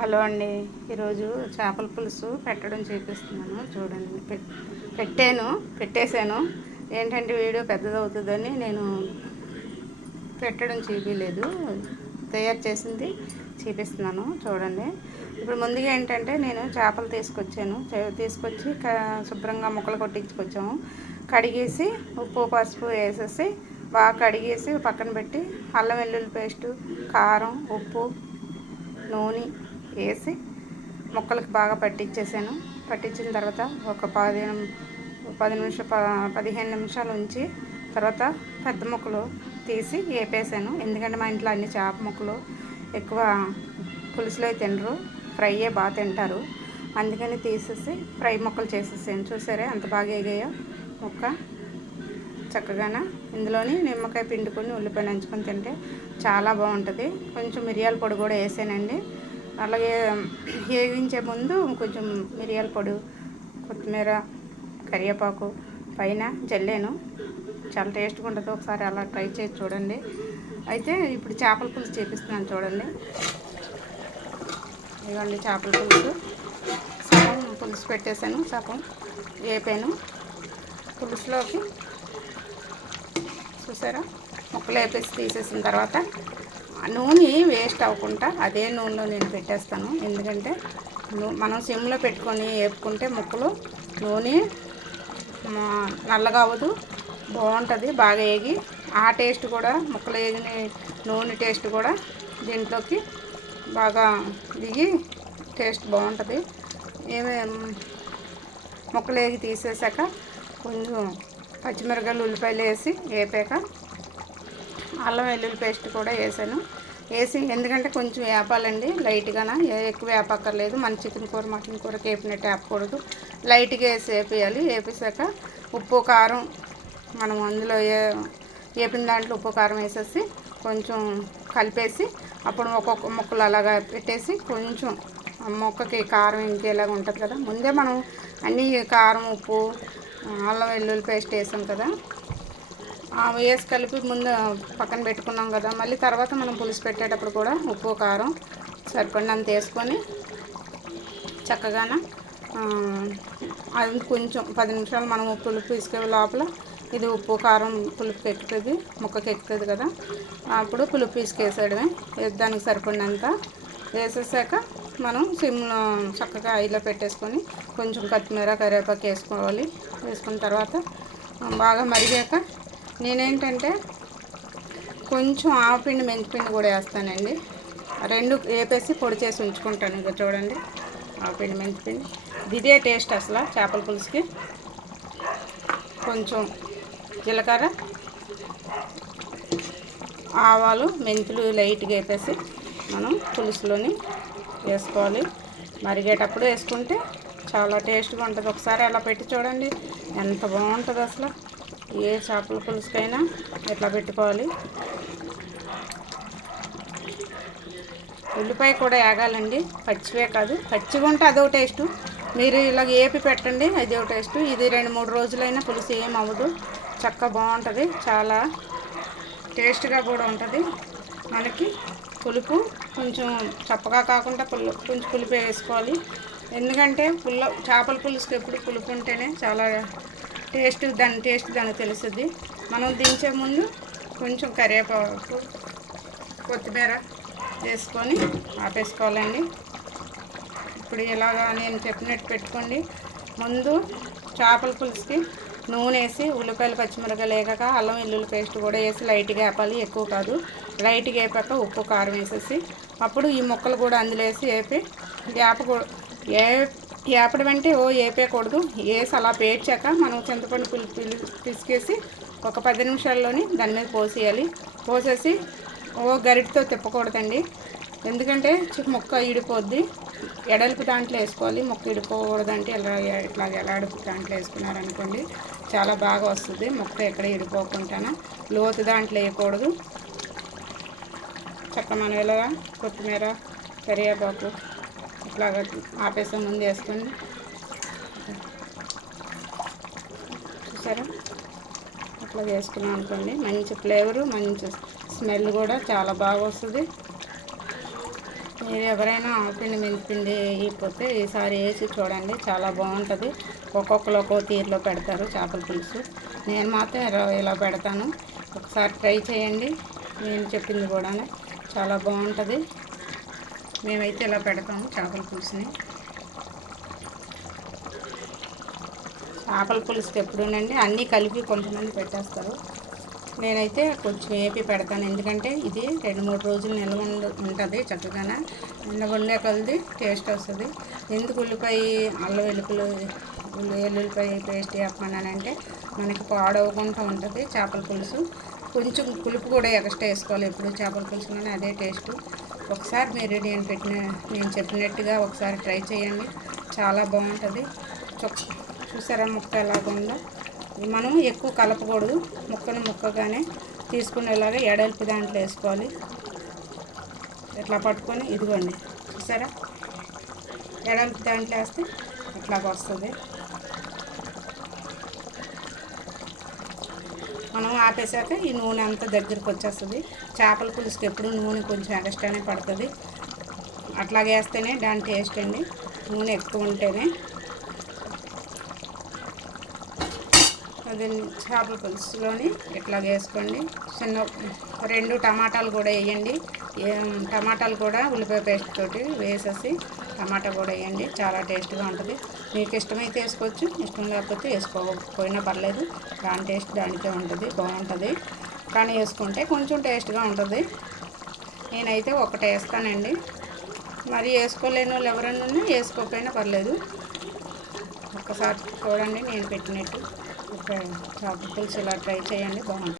Hello అండి. ఈరోజు చేపల పులుసు పెట్టడం చూపిస్తున్నాను చూడండి. పెట్టేశాను. ఏంటంటే వీడియో పెద్దదవుతుందని నేను పెట్టడం చూపించలేదు. తయారు చేసింది చూపిస్తున్నాను చూడండి. ఇప్పుడు ముందుగా ఏంటంటే నేను చేపలు తీసుకొచ్చి శుభ్రంగా ముక్కలు కొట్టించుకొచ్చాము. కడిగేసి ఉప్పు పసుపు వేసేసి బాగా కడిగేసి పక్కన పెట్టి అల్లం వెల్లుల్లి పేస్టు, కారం, ఉప్పు, నూనె వేసి ముక్కలకి బాగా పట్టించిన తర్వాత ఒక 15 నిమిషాలు ఉంచి తర్వాత పెద్ద ముక్కలు తీసి వేపేసాను. ఎందుకంటే మా ఇంట్లో అన్ని చేప ముక్కలు ఎక్కువ పులుసులో తినరు, ఫ్రైయే బాగా తింటారు. అందుకని తీసేసి ఫ్రై ముక్కలు చేసేసాను. చూసారా ఎంత బాగా ఎగాయో ముక్క. చక్కగానే ఇందులోని నిమ్మకాయ పిండుకొని ఉల్లిపాయ నంచుకొని తింటే చాలా బాగుంటుంది. కొంచెం మిరియాల పొడి కూడా వేసానండి. అలాగే వేగించే ముందు కొంచెం మిరియాల పొడి, కొత్తిమీర, కరివేపాకు పైన జల్లాను. చాలా టేస్ట్గా ఉంటుంది. ఒకసారి అలా ట్రై చేసి చూడండి. అయితే ఇప్పుడు చేపల పులుసు చేపిస్తున్నాను చూడండి. ఇవ్వండి చేపల పులుసు. సగం పులుసు పెట్టేశాను, సగం వేపాను. పులుసులోకి చూసారా ముక్కలు వేపేసి తీసేసిన తర్వాత నూనె వేస్ట్ అవ్వకుండా అదే నూనెలో నేను పెట్టేస్తాను. ఎందుకంటే మనం సిమ్లో పెట్టుకొని వేపుకుంటే ముక్కలు నూనె నల్లగా అవ్వదు, బాగుంటుంది. బాగా వేగి ఆ టేస్ట్ కూడా ముక్కలు వేగిన నూనె టేస్ట్ కూడా దీంట్లోకి బాగా దిగి టేస్ట్ బాగుంటుంది. ముక్కలు వేగి తీసేసాక కొంచెం పచ్చిమిరపకాయలు, ఉల్లిపాయలు వేసి వేపాక అల్లం వెల్లుల్లి పేస్ట్ కూడా వేసి ఎందుకంటే కొంచెం వేపాలండి లైట్గాన, ఎక్కువ వేపక్కర్లేదు. మన చికెన్ కూర, మటన్ కూర వేపినట్టు వేపకూడదు. లైట్గా వేపేయాలి. వేపేసాక ఉప్పు కారం మనం అందులో వేపిన దాంట్లో ఉప్పు కారం వేసేసి కొంచెం కలిపేసి అప్పుడు ఒక్కొక్క ముక్కలు అలాగా పెట్టేసి కొంచెం మొక్కకి కారం ఇంకేలాగా ఉంటుంది కదా. ముందే మనం అన్నీ కారం, ఉప్పు, అల్లం వెల్లుల్లి పేస్ట్ వేసాం కదా, వేసి కలిపి ముందు పక్కన పెట్టుకున్నాం కదా. మళ్ళీ తర్వాత మనం పులుసు పెట్టేటప్పుడు కూడా ఉప్పు కారం సరిపడినంత వేసుకొని చక్కగాన అది కొంచెం 10 నిమిషాలు మనం పులుపు తీసుకే లోపల ఇది ఉప్పు కారం పులుపుకి ఎక్కుతుంది, ముక్కకి ఎక్కుతుంది కదా. అప్పుడు పులుపు తీసుకేసేయడమే. దానికి సరిపడినంత వేసేసాక మనం సిమ్లో చక్కగా ఐలో పెట్టేసుకొని కొంచెం కొత్తిమీర, కరివేపాకు వేసుకున్న తర్వాత బాగా మరిగాక నేనేంటంటే కొంచెం ఆవపిండి, మెంతిపిండి కూడా వేస్తానండి. రెండు వేపేసి పొడి చేసి ఉంచుకుంటాను. ఇంకా చూడండి ఆవపిండి, మెంతిపిండి ఇదే టేస్ట్ అసలు చేపల పులుసుకి. కొంచెం జీలకర్ర, ఆవాలు, మెంతులు లైట్గా వేపేసి మనం పులుసులోని వేసుకోవాలి. మరిగేటప్పుడు వేసుకుంటే చాలా టేస్ట్గా ఉంటుంది. ఒకసారి అలా పెట్టి చూడండి ఎంత బాగుంటుంది అసలు. ఏ చేపల పులుసుకైనా ఇట్లా పెట్టుకోవాలి. ఉల్లిపాయ కూడా వేగాలండి, పచ్చివే కాదు. పచ్చిగా ఉంటే అదో టేస్టు, మీరు ఇలాగ ఏపి పెట్టండి అదో టేస్టు. ఇది 2-3 రోజులైనా పులుసు ఏం అవ్వదు, చక్కగా బాగుంటుంది. చాలా టేస్ట్గా కూడా ఉంటుంది. మనకి పులుపు కొంచెం చప్పగా కాకుండా కొంచెం పులుపు వేసుకోవాలి. ఎందుకంటే చేపల పులుసుకి ఎప్పుడు పులుపు ఉంటేనే చాలా దాని టేస్ట్ దానికి తెలుస్తుంది. మనం దించే ముందు కొంచెం కరివేపాకు, కొత్తిమీర వేసుకొని ఆపేసుకోవాలండి. ఇప్పుడు ఇలాగా నేను చెప్పినట్టు పెట్టుకోండి. ముందు చేపల పులుసుకి నూనె వేసి ఉల్లిపాయలు, పచ్చిమిరపకాయలు వేగాక అల్లం వెల్లుల్లి పేస్ట్ కూడా వేసి లైట్గా వేపాలి, ఎక్కువ కాదు. లైట్గా వేపాక ఉప్పు కారం వేసేసి అప్పుడు ఈ ముక్కలు కూడా అందులో వేసి వేపడం అంటే వేపేయకూడదు. వేసి అలా పేర్చాక మనం చింతపండు పిసికేసి ఒక 10 నిమిషాల్లోని దాని మీద పోసేసి గరిటతో తిప్పకూడదండి. ఎందుకంటే ముక్క ఇడిపోద్ది. ఎడల్పు దాంట్లో వేసుకోవాలి. ముక్క ఇడిపోకూడదంటే ఇట్లా ఎడల్పు దాంట్లో వేసుకున్నారనుకోండి చాలా బాగా వస్తుంది. ముక్క ఎక్కడ ఇడిపోకుండా లోతు దాంట్లో వేయకూడదు. మనం ఇలా కొత్తిమీర, కరివేపాకు ఇట్లాగా ఆపేసే ముందు వేసుకొని చూసారా అట్లా వేసుకున్నాం అనుకోండి మంచి ఫ్లేవరు, మంచి స్మెల్ కూడా చాలా బాగా వస్తుంది. మీరు ఎవరైనా ఆవపిండి మెంతిపిండి వేయకపోతే ఈసారి వేసి చూడండి, చాలా బాగుంటుంది. ఒక్కొక్కరు ఒక్కో తీరులో పెడతారు చేపల పులుసు. నేను మాత్రం ఇలా పెడతాను. ఒకసారి ట్రై చేయండి. నేను చెప్పింది కూడా చాలా బాగుంటుంది. మేమైతే ఇలా పెడతాము చేపల పులుసుని. చేపల పులుసుకి ఎప్పుడునండి అన్నీ కలిపి కొంతమంది పెట్టేస్తారు. నేనైతే కొంచెం వేపి పెడతాను, ఎందుకంటే ఇది 2-3 రోజులు నిల్వ ఉంటుంది. చక్కగా నిల్వ ఉండే కొలది టేస్ట్ వస్తుంది. ఎందుకు ఉల్లిపాయ అల్లం వెల్లుల్లిపాయ పేస్ట్ వేస్తున్నానంటే మనకి పాడవకుండా ఉంటుంది చేపల పులుసు. కొంచెం పులుపు కూడా ఎక్స్ట్రా వేసుకోవాలి ఎప్పుడు చేపల పులుసులోనే, అదే టేస్ట్. ఒకసారి మీరు నేను చెప్పినట్టుగా ఒకసారి ట్రై చేయండి, చాలా బాగుంటుంది. చూసారా ముక్క ఎలాగుందో. మనం ఎక్కువ కలపకూడదు, ముక్కగానే తీసుకునేలాగా ఎడల్పు దాంట్లో వేసుకోవాలి. ఇట్లా పట్టుకొని ఇదిగోండి, చూసారా ఎడల్పు దాంట్లో వేస్తే ఇట్లాగ వస్తుంది. మనం ఆపేసాక ఈ నూనె అంతా దగ్గరికి వచ్చేస్తుంది. చేపల పులుసుకి ఎప్పుడు నూనె కొంచెం ఎక్స్ట్రానే పడుతుంది. అట్లాగే వేస్తేనే దాని టేస్ట్ అండి, నూనె ఎక్కువ ఉంటేనే. అది చేపల పులుసులోని ఇట్లా వేసుకోండి. 2 టమాటాలు కూడా వేయండి. టమాటాలు కూడా ఉల్లిపాయ పేస్ట్ తోటి వేసేసి టమాటా కూడా వేయండి, చాలా టేస్ట్గా ఉంటుంది. మీకు ఇష్టమైతే వేసుకోవచ్చు, ఇష్టం లేకపోతే వేసుకోకపోయినా పర్లేదు. దాని టేస్ట్ దానికే ఉంటుంది, బాగుంటుంది. కానీ వేసుకుంటే కొంచెం టేస్ట్గా ఉంటుంది. నేనైతే ఒకటి వేస్తానండి. మరి వేసుకోలేని వాళ్ళు ఎవరైనా వేసుకోకపోయినా పర్లేదు. ఒక్కసారి చూడండి నేను పెట్టినట్టు. చేపల పులుసు ఇలా ట్రై చేయండి, బాగుంటుంది.